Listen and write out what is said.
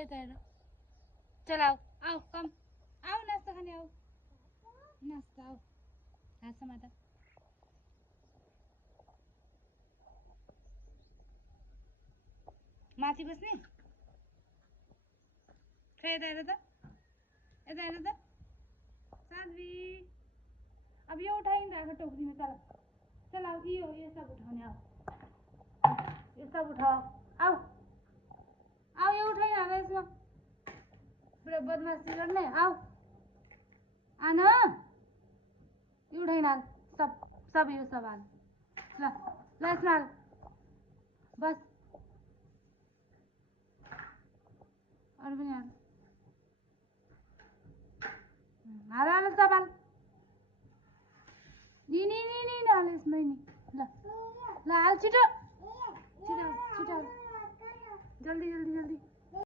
यता हेर चल आऊ आऊ कम आऊ नास्ता खाने आऊ नास्ता आऊ हाँस माता माथि बस्ने खै यता हेर त साध्वी अब यो उठाइन्छ आएको टोकरी में चल चल आओ ये सब उठाने आओ ये सब उठाओ आओ आओ ये उठाई ना इसमें पूरा बदमाशी करने आओ आना ये उठाई ना सब ये सब आन ला इसमें बस और भी यार हाल सब हाल नहीं हाल इसमें नहीं ला हाल छिटो जल्दी